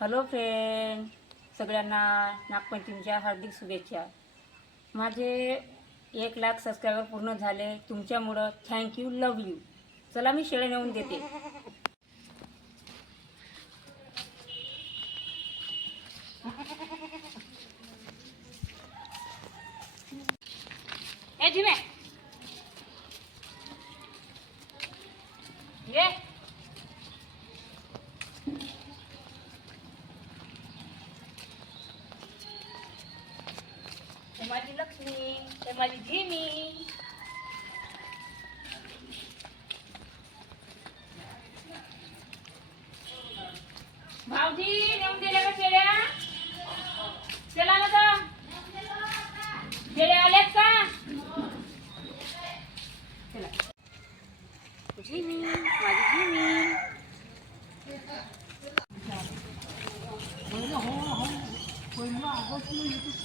Hello friend सगळ्यांना नागपंचमीच्या हार्दिक शुभेच्छा. माझे एक लाख सबस्क्रायबर पूर्ण झाले. तुमच्यामुळं थँक्यू लव यू चला मी शेळे नेऊन देते. ए हे माझी लक्ष्मी हे माझी झिमी भाऊजी नेऊन दिल्या का शेळ्या चला ना तर शेळ्या आल्यात का चला झिमी माझी झिमी येतो वडसा इकडीला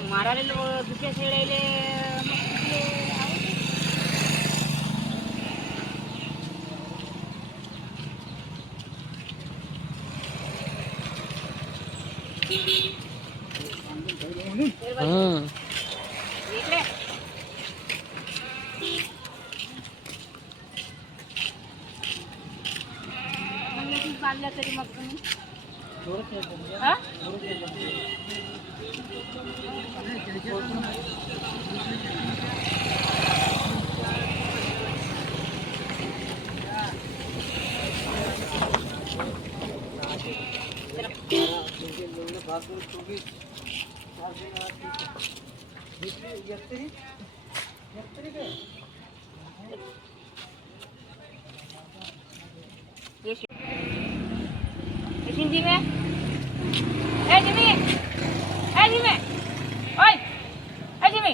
तर मारायला लो- दुसऱ्या शेळ्याले मग तिथे आवडते. ये बघ. इकडे. मग लगेच बांधल्या तरी मग तुम्ही हा? ये शि- ये शिंदी में ए जिमी. ए जिमी. ओय. ए जिमी.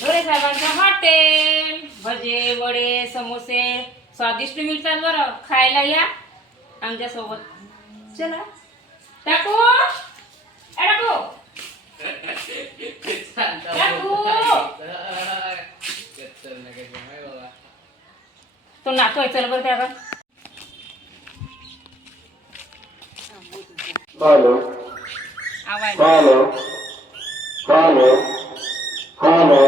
ढोरे साहेबांचं हॉटेल भजे वडे समोसे स्वादिष्ट मिळतात बरं. खायला या. आमच्यासोबत चला. टाकू? टाकू? टाकू? तो नातू चल बरं त्या Hello, आवाज. Hello, hello, hello,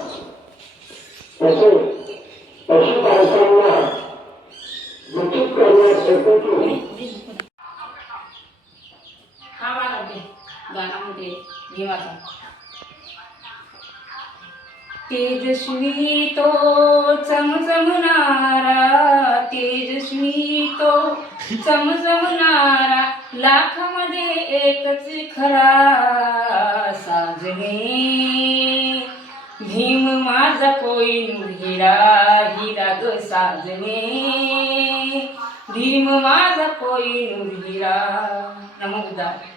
तसेच पशुपालकांना निश्चित करण्यात येतो तेजस्वी तो चमचमणारा तेजस्वी तो चमचमणारा लाखमध्ये एकच खरा साजने भीम माझा कोई हिरा हिरा ग साजने भीम माझा कोई हिरा नमो बुद्धाय